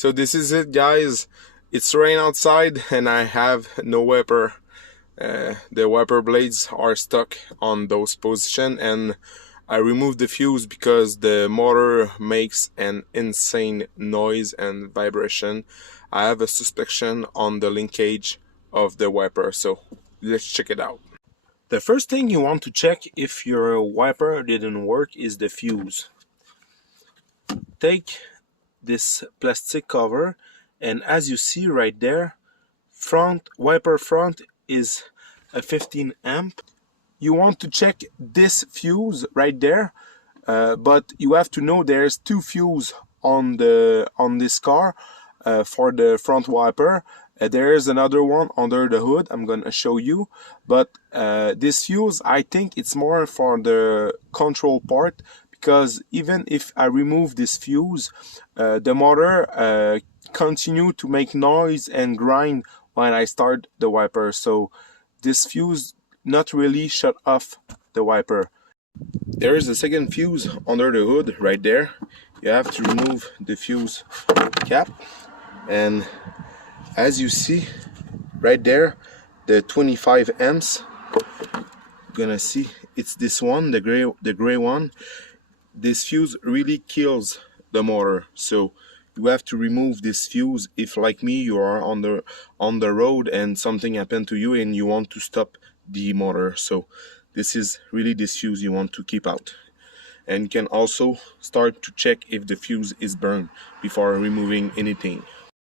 So this is it, guys. It's rain outside and I have no wiper. The wiper blades are stuck on those position, and I removed the fuse because the motor makes an insane noise and vibration. I have a suspicion on the linkage of the wiper, so let's check it out. The first thing you want to check if your wiper didn't work is the fuse. Take this plastic cover, and as you see right there, wiper front is a 15 amp. You want to check this fuse right there, but you have to know there's two fuses on this car for the front wiper. There is another one under the hood. I'm gonna show you, but this fuse, I think it's more for the control part, because even if I remove this fuse, the motor continue to make noise and grind when I start the wiper. So this fuse not really shut off the wiper. There is a second fuse under the hood right there. You have to remove the fuse cap, and as you see right there, the 25 amps, you're gonna see it's this one, the gray one. This fuse really kills the motor, so you have to remove this fuse if, like me, you are on the road and something happened to you and you want to stop the motor. So this is really this fuse you want to keep out. And you can also start to check if the fuse is burned before removing anything.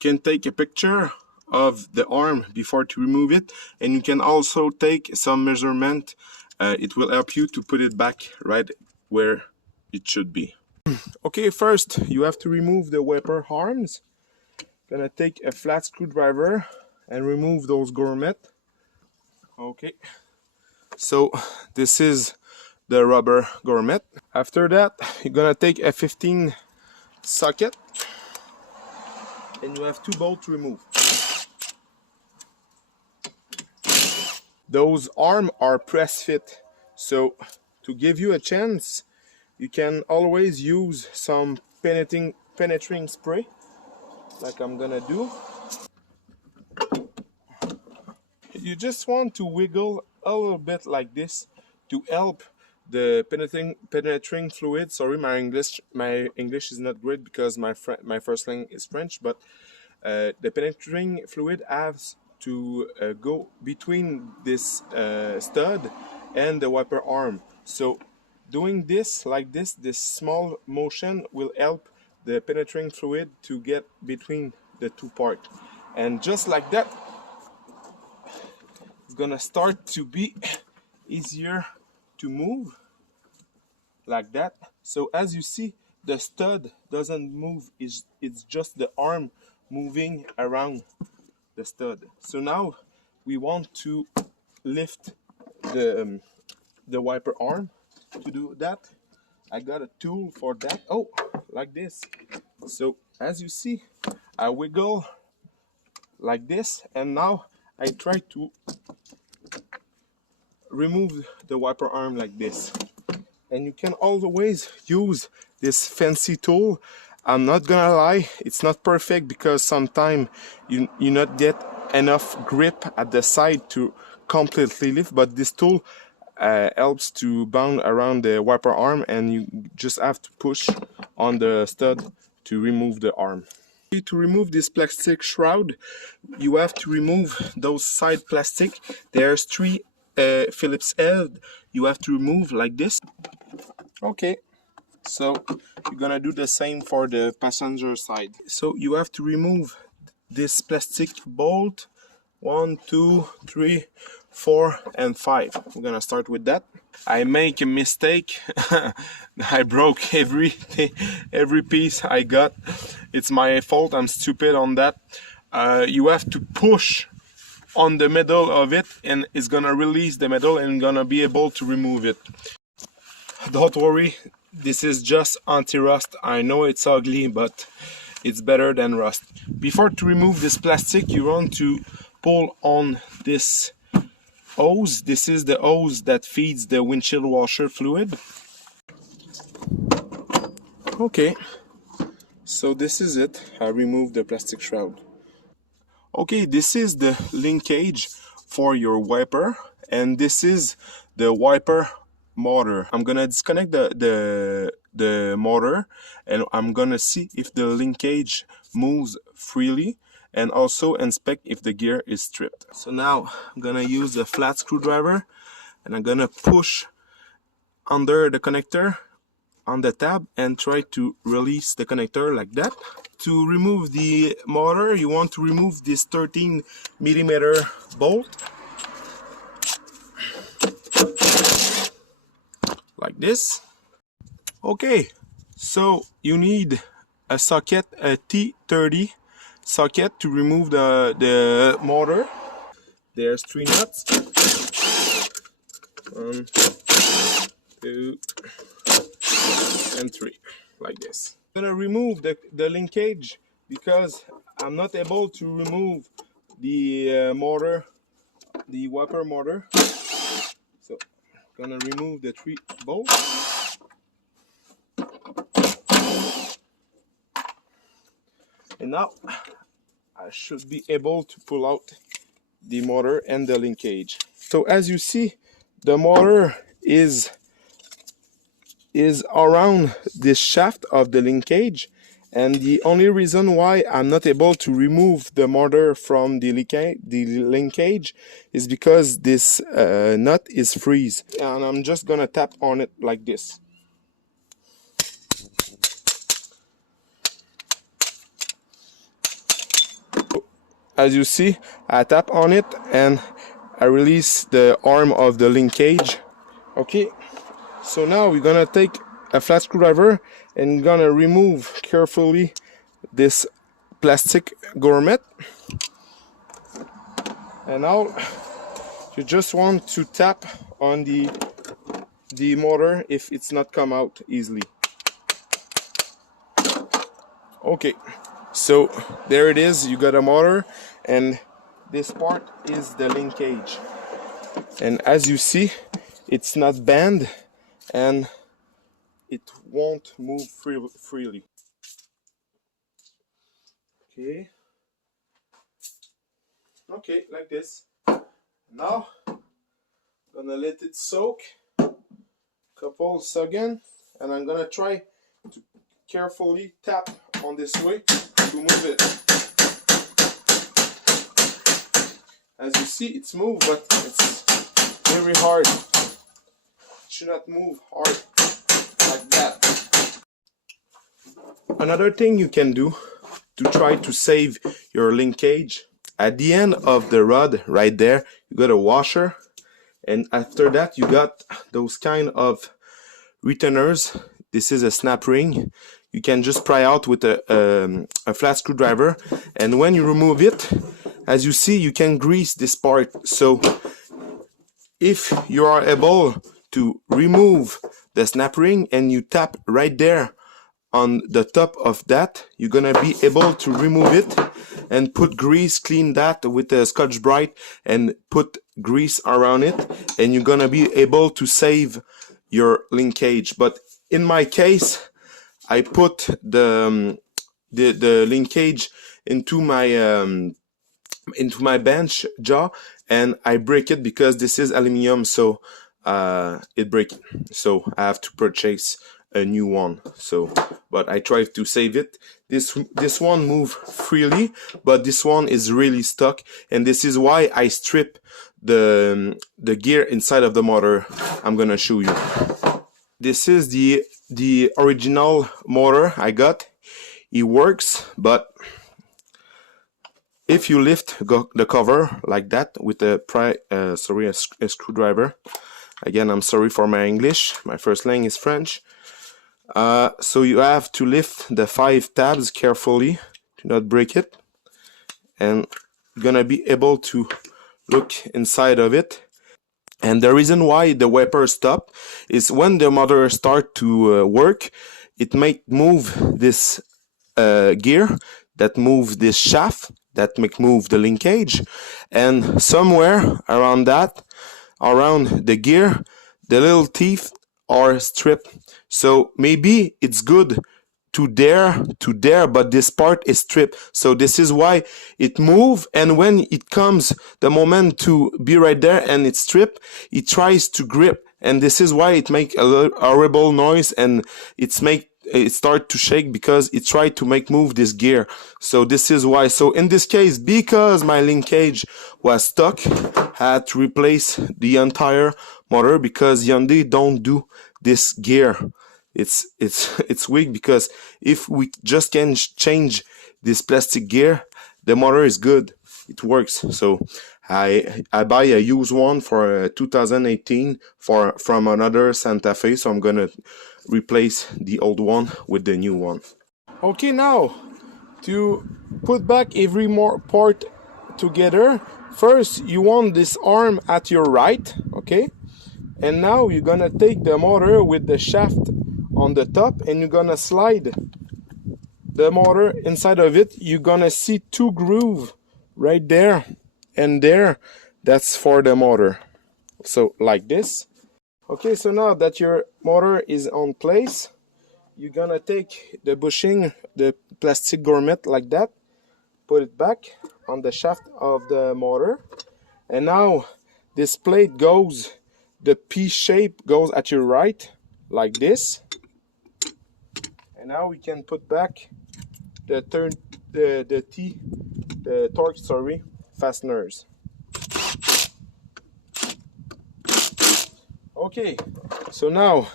You can take a picture of the arm before to remove it, and you can also take some measurement. It will help you to put it back right where it should be. Okay, first you have to remove the wiper arms. Gonna take a flat screwdriver and remove those grommet. Okay, so this is the rubber grommet. After that, you're gonna take a 15 socket, and you have two bolts to remove. Those arms are press fit, so to give you a chance, you can always use some penetrating spray, like I'm gonna do. You just want to wiggle a little bit like this to help the penetrating fluid. Sorry, my English is not great because my first language is French, but the penetrating fluid has to go between this stud and the wiper arm. So doing this like this small motion will help the penetrating fluid to get between the two parts, and just like that, it's gonna start to be easier to move like that. So as you see, the stud doesn't move, it's just the arm moving around the stud. So now we want to lift the wiper arm. To do that, I got a tool for that. Oh, like this. So as you see, I wiggle like this, and now I try to remove the wiper arm like this. And you can always use this fancy tool. I'm not gonna lie, it's not perfect because sometimes you not get enough grip at the side to completely lift, but this tool helps to bound around the wiper arm, and you just have to push on the stud to remove the arm. To remove this plastic shroud, you have to remove those side plastic. There's three Phillips head you have to remove like this. Okay, so you're gonna do the same for the passenger side. So you have to remove this plastic bolt. 1, 2, 3, 4, and 5. We're gonna start with that. I make a mistake. I broke every piece I got. It's my fault. I'm stupid on that. You have to push on the middle of it, and it's gonna release the metal and gonna be able to remove it. Don't worry, this is just anti-rust. I know it's ugly, but it's better than rust. Before to remove this plastic, you want to pull on this hose. This is the hose that feeds the windshield washer fluid. Okay, So this is it. I removed the plastic shroud. Okay, this is the linkage for your wiper, and this is the wiper motor. I'm gonna disconnect the motor, and I'm gonna see if the linkage moves freely, and also inspect if the gear is stripped. So now I'm gonna use a flat screwdriver, and I'm gonna push under the connector on the tab and try to release the connector like that. To remove the motor, you want to remove this 13mm bolt like this. Okay, so you need a socket, a T30 socket, to remove the motor. There's 3 nuts. 1, 2, and 3, like this. I'm gonna remove the linkage because I'm not able to remove the motor, the wiper motor. So I'm gonna remove the 3 bolts. And now I should be able to pull out the motor and the linkage. So as you see, the motor is around this shaft of the linkage, and the only reason why I'm not able to remove the motor from the linkage is because this nut is freeze, and I'm just gonna tap on it like this. As you see, I tap on it and I release the arm of the linkage. Okay, so now we're gonna take a flat screwdriver and gonna remove carefully this plastic grommet. And now you just want to tap on the motor if it's not come out easily. Okay, so there it is, you got a motor, and this part is the linkage. And as you see, it's not bent and it won't move freely. Okay, like this. Now I'm gonna let it soak a couple seconds, and I'm gonna try to carefully tap on this way to move it. As you see, it's moved, but it's very hard. It should not move hard like that. Another thing you can do to try to save your linkage, at the end of the rod right there, you got a washer, and after that you got those kind of retainers. This is a snap ring. You can just pry out with a flat screwdriver, and when you remove it, as you see, you can grease this part. So if you are able to remove the snap ring and you tap right there on the top of that, you're gonna be able to remove it and put grease, clean that with a Scotch-Brite and put grease around it, and you're gonna be able to save your linkage. But in my case, I put the linkage into my bench jaw, and I break it because this is aluminum, so it breaks. So I have to purchase a new one. So, but I try to save it. This one move freely, but this one is really stuck, and this is why I strip the gear inside of the motor. I'm gonna show you. This is the original motor I got. It works, but if you lift the cover like that with a screwdriver, again, I'm sorry for my English, my first language is French. So you have to lift the 5 tabs carefully to not break it, and you're gonna be able to look inside of it. And the reason why the wiper stop is when the motor start to work, it may move this gear, that move this shaft, that make move the linkage, and somewhere around that, around the gear, the little teeth are stripped. So maybe it's good to there, but this part is stripped. So this is why it move, and when it comes the moment to be right there and it's stripped, it tries to grip, and this is why it make a horrible noise, and it start to shake because it tried to make move this gear. So this is why. So in this case, because my linkage was stuck, I had to replace the entire motor, because Hyundai don't do this gear. It's weak, because if we just can change this plastic gear, the motor is good, it works. So I buy a used one for 2018 from another Santa Fe, so I'm gonna replace the old one with the new one. Okay, now to put back every more part together, first you want this arm at your right, okay? And now you're gonna take the motor with the shaft on the top, and you're gonna slide the motor inside of it. You're gonna see two grooves right there and there. That's for the motor. So like this. Okay, so now that your motor is on place, you're gonna take the bushing, the plastic grommet like that, put it back on the shaft of the motor, and now this plate goes, the P shape goes at your right like this. And now we can put back the torque fasteners. Okay, so now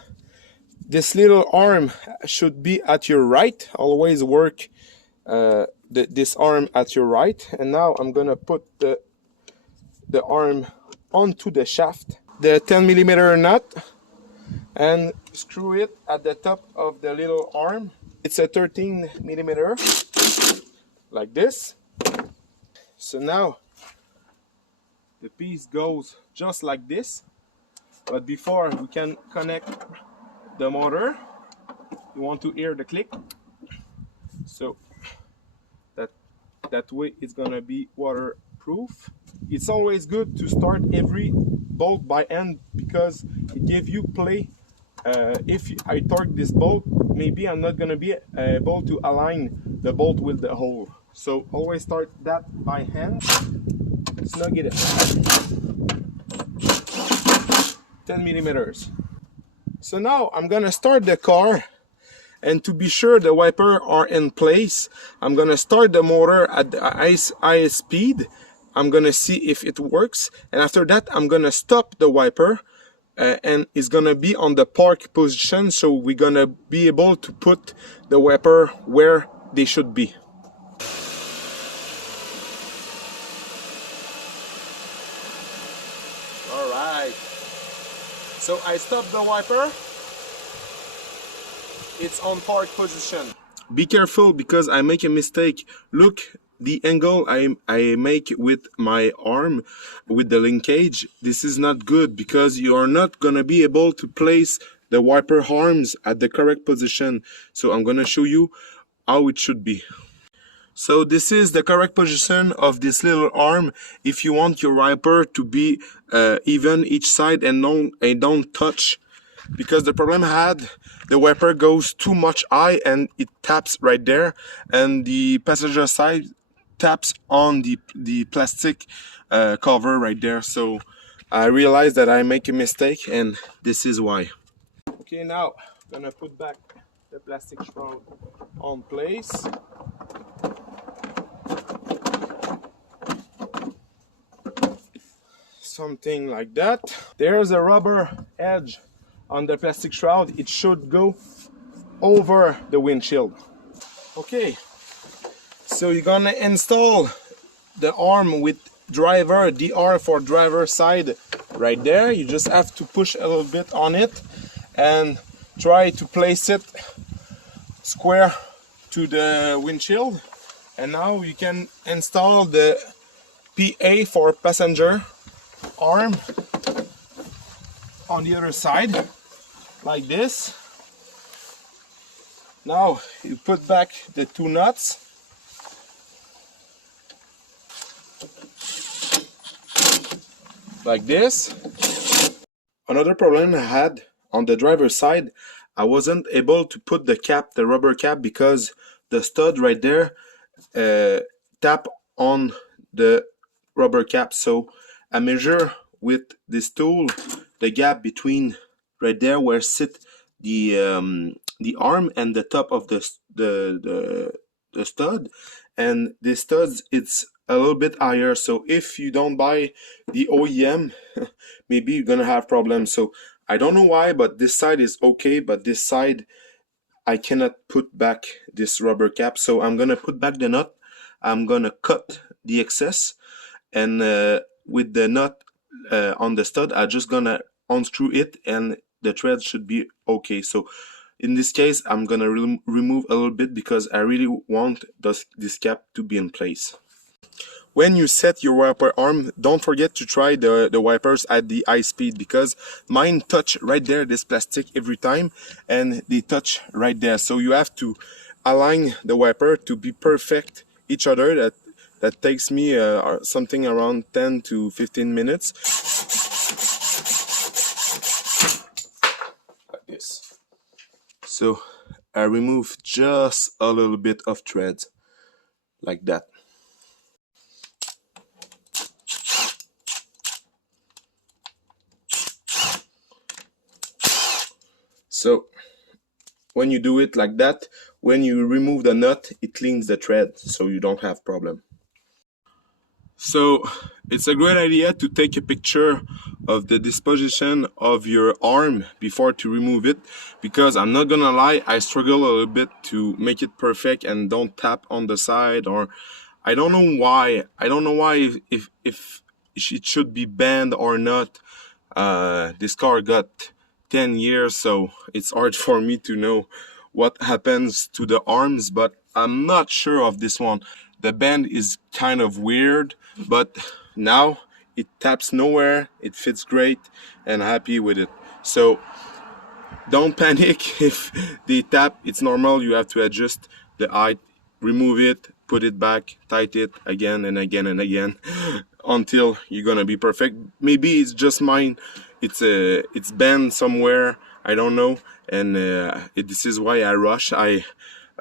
this little arm should be at your right. Always work this arm at your right. And now I'm gonna put the arm onto the shaft, the 10mm nut, and screw it at the top of the little arm. It's a 13mm, like this. So now the piece goes just like this. But before we can connect the motor, you want to hear the click. So that way it's gonna be waterproof. It's always good to start every bolt by hand, because it gives you play. If I torque this bolt, maybe I'm not gonna be able to align the bolt with the hole. So always start that by hand. Snug it in. 10mm. So now I'm gonna start the car, and to be sure the wiper are in place, I'm gonna start the motor at the highest speed. I'm gonna see if it works, and after that I'm gonna stop the wiper, and it's gonna be on the park position, so we're gonna be able to put the wiper where they should be. Alright, so I stop the wiper, it's on park position. Be careful, because I make a mistake. Look, the angle I make with my arm, with the linkage, this is not good, because you are not gonna be able to place the wiper arms at the correct position. So I'm gonna show you how it should be. So this is the correct position of this little arm if you want your wiper to be even each side and don't touch. Because the problem I had, the wiper goes too much high and it taps right there, and the passenger side taps on the plastic cover right there. So I realized that I make a mistake, and this is why. Okay, now I'm gonna put back the plastic shroud on place. Something like that. There's a rubber edge on the plastic shroud. It should go over the windshield. Okay, so you're gonna install the arm with driver, DR for driver side right there. You just have to push a little bit on it and try to place it square to the windshield. And now you can install the PA for passenger arm on the other side like this. Now you put back the two nuts. Like this. Another problem I had on the driver's side, I wasn't able to put the rubber cap, because the stud right there tap on the rubber cap. So I measure with this tool the gap between right there where sit the arm and the top of the stud, and the studs, it's a little bit higher. So if you don't buy the OEM, maybe you're gonna have problems. So I don't know why, but this side is okay, but this side I cannot put back this rubber cap. So I'm gonna put back the nut. I'm gonna cut the excess, and with the nut on the stud, I'm just gonna unscrew it, and the thread should be okay. So in this case, I'm gonna remove a little bit, because I really want this cap to be in place. When you set your wiper arm, don't forget to try the wipers at the high speed, because mine touch right there, this plastic, every time, and they touch right there. So you have to align the wiper to be perfect each other. That takes me something around 10 to 15 minutes. Like this. So I remove just a little bit of thread, like that. So when you do it like that, when you remove the nut, it cleans the thread, so you don't have problem. So it's a great idea to take a picture of the disposition of your arm before to remove it, because I'm not gonna lie, I struggle a little bit to make it perfect and don't tap on the side, or I don't know why. I don't know why if it should be bent or not. This car got 10 years, so it's hard for me to know what happens to the arms, but I'm not sure of this one. The bend is kind of weird, but now it taps nowhere, it fits great, and happy with it. So don't panic if they tap, it's normal. You have to adjust the height, remove it, put it back, tighten it again and again and again until you're gonna be perfect. Maybe it's just mine, it's bent somewhere, I don't know, and this is why I rush. I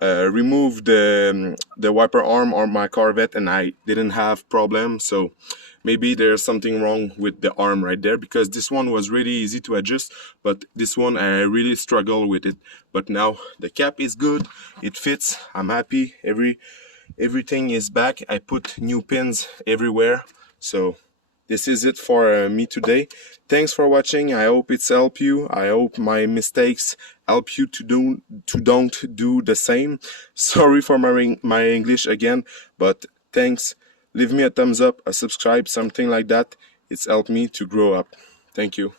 removed the wiper arm on my Corvette and I didn't have problem. So maybe there's something wrong with the arm right there, because this one was really easy to adjust, but this one I really struggle with it. But now the cap is good, it fits, I'm happy. Everything is back. I put new pins everywhere. So this is it for me today. Thanks for watching. I hope it's helped you. I hope my mistakes help you to don't do the same. Sorry for my English again, but thanks. Leave me a thumbs up, a subscribe, something like that. It's helped me to grow up. Thank you.